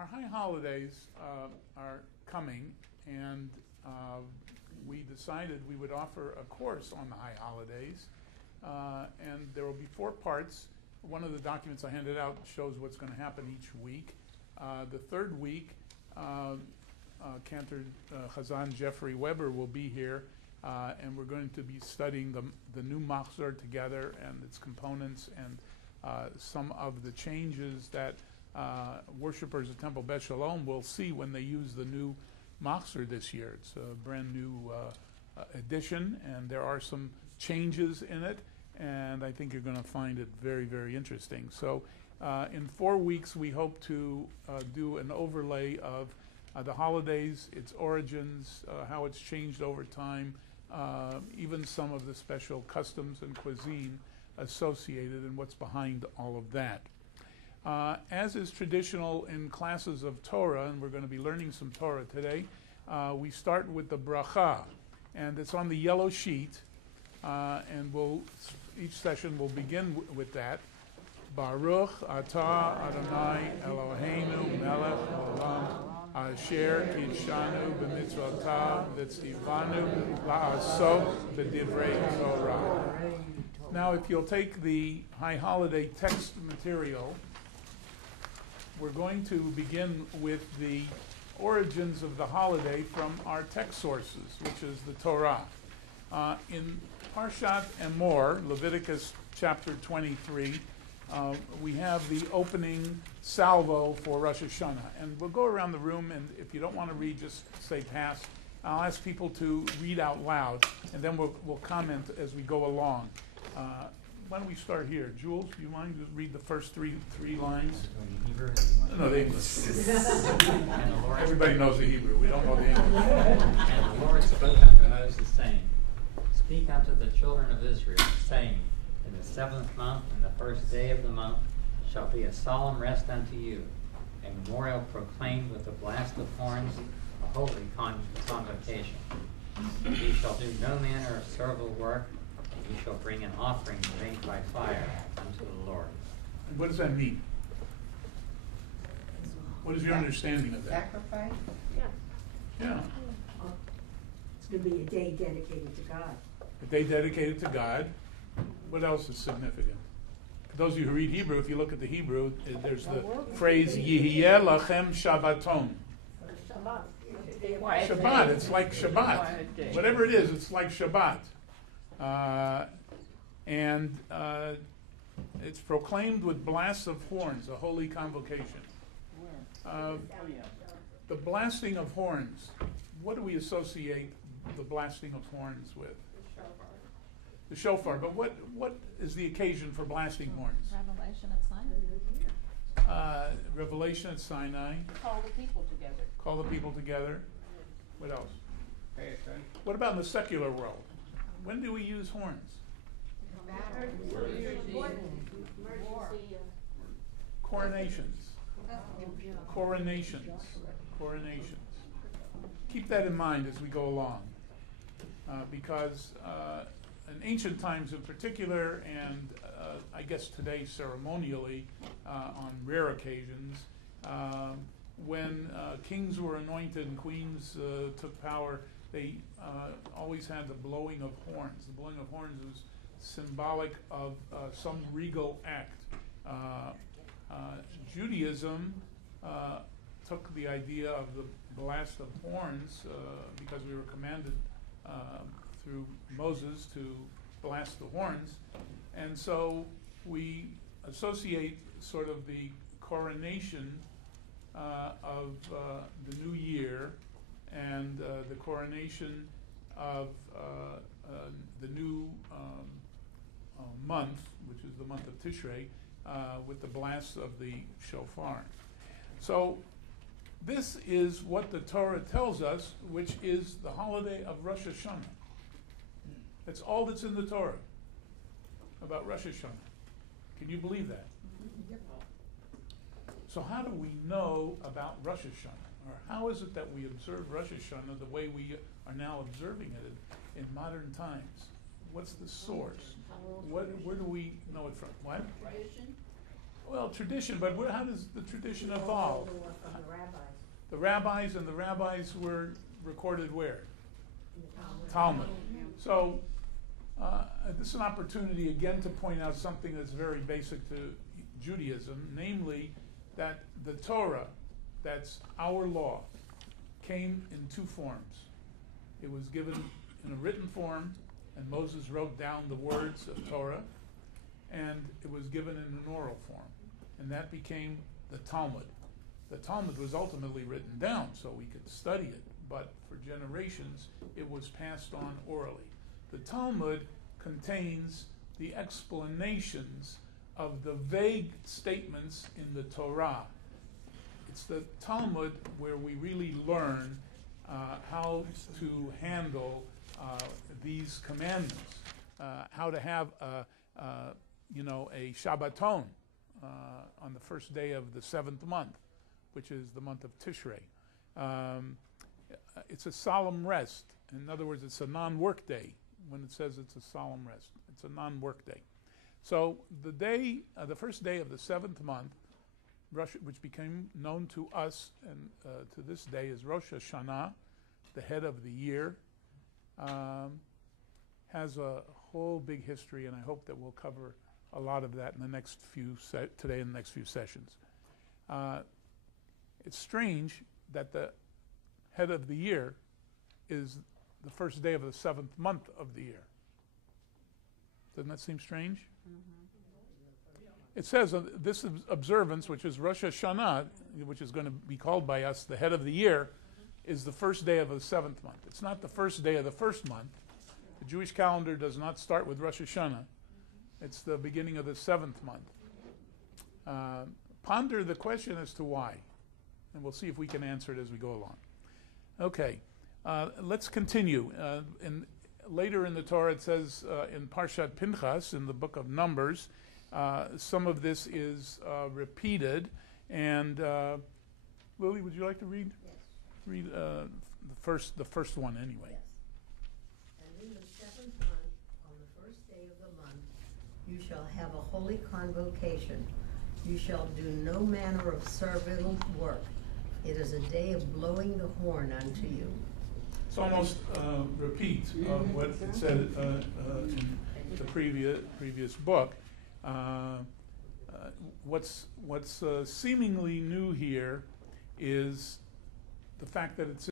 Our high holidays are coming, and we decided we would offer a course on the high holidays, and there will be 4 parts. One of the documents I handed out shows what's going to happen each week. The third week, Cantor Chazan Jeffrey Weber will be here, and we're going to be studying the new Machzor together and its components and some of the changes that worshipers at Temple Bet Shalom will see when they use the new Machzor this year. It's a brand new edition, and there are some changes in it, and I think you're going to find it very, very interesting. So in 4 weeks, we hope to do an overlay of the holidays, its origins, how it's changed over time, even some of the special customs and cuisine associated and what's behind all of that. As is traditional in classes of Torah, and we're going to be learning some Torah today, we start with the bracha, and it's on the yellow sheet, and each session will begin with that. Baruch atah Adonai Eloheinu melech haolam asher kidshanu b'mitzvotav v'tzivanu la'asok b'divrei Torah. Now, if you'll take the High Holiday text material, we're going to begin with the origins of the holiday from our text sources, which is the Torah. In Parshat Emor, Leviticus chapter 23, we have the opening salvo for Rosh Hashanah. And we'll go around the room, and if you don't want to read, just say pass. I'll ask people to read out loud, and then we'll comment as we go along. Why don't we start here? Jules, do you mind to read the first three lines? No, the English. Everybody knows the Hebrew. We don't know the English. And the Lord spoke unto Moses, saying, Speak unto the children of Israel, saying, In the 7th month, and the first day of the month, shall be a solemn rest unto you, a memorial proclaimed with the blast of horns, a holy convocation. Ye shall do no manner of servile work, and ye shall bring an offering made by fire unto the Lord. And what does that mean? What is your understanding of that? Sacrifice? Yeah. It's going to be a day dedicated to God. A day dedicated to God. What else is significant? For those of you who read Hebrew, if you look at the Hebrew, there's the phrase Yihiyeh Lachem Shabbaton. Shabbat. It's like Shabbat. Whatever it is, it's like Shabbat. And it's proclaimed with blasts of horns, a holy convocation. The blasting of horns. What do we associate the blasting of horns with? The shofar. But what is the occasion for blasting horns? Revelation at Sinai. Revelation at Sinai. Call the people together. Call the people together. What else? What about in the secular world? When do we use horns? Coronations. Coronations. Keep that in mind as we go along, because in ancient times in particular, and I guess today ceremonially, on rare occasions, when kings were anointed and queens took power, they always had the blowing of horns. The blowing of horns was symbolic of some regal act. Judaism took the idea of the blast of horns because we were commanded through Moses to blast the horns, and so we associate sort of the coronation of the new year and the coronation of the new month, which is the month of Tishrei, with the blast of the shofar. So this is what the Torah tells us, which is the holiday of Rosh Hashanah. That's all that's in the Torah about Rosh Hashanah. Can you believe that? So how do we know about Rosh Hashanah? Or how is it that we observe Rosh Hashanah the way we are now observing it in modern times? What's the source? Where do we know it from? What? Well, tradition, but how does the tradition evolve? From the rabbis The rabbis were recorded where? in the Talmud. Talmud. So, this is an opportunity again to point out something that's very basic to Judaism, namely that the Torah, that's our law, came in two forms. It was given in a written form, and Moses wrote down the words of Torah, and it was given in an oral form, and that became the Talmud. The Talmud was ultimately written down so we could study it, but for generations it was passed on orally. The Talmud contains the explanations of the vague statements in the Torah. It's the Talmud where we really learn how to handle these commandments, how to have a Shabbaton on the first day of the 7th month, which is the month of Tishrei. It's a solemn rest. In other words, it's a non-work day. When it says it's a solemn rest, it's a non-work day. So the day, the first day of the 7th month, which became known to us and to this day as Rosh Hashanah, the head of the year, has a whole big history, and I hope that we'll cover a lot of that in the next few today in the next few sessions. It's strange that the head of the year is the first day of the 7th month of the year. Doesn't that seem strange? It says this observance, which is Rosh Hashanah, which is going to be called by us the head of the year, is the first day of the 7th month. It's not the first day of the 1st month. The Jewish calendar does not start with Rosh Hashanah. It's the beginning of the 7th month. Ponder the question as to why, and we'll see if we can answer it as we go along. Okay, let's continue. Later in the Torah it says in Parshat Pinchas, in the book of Numbers, some of this is repeated. And Lily, would you like to read? Yes. Read the first one anyway. Yes. And in the 7th month, on the first day of the month, you shall have a holy convocation. You shall do no manner of servile work. It is a day of blowing the horn unto you. It's almost repeat of what it said in the previous book. What's seemingly new here is the fact that it's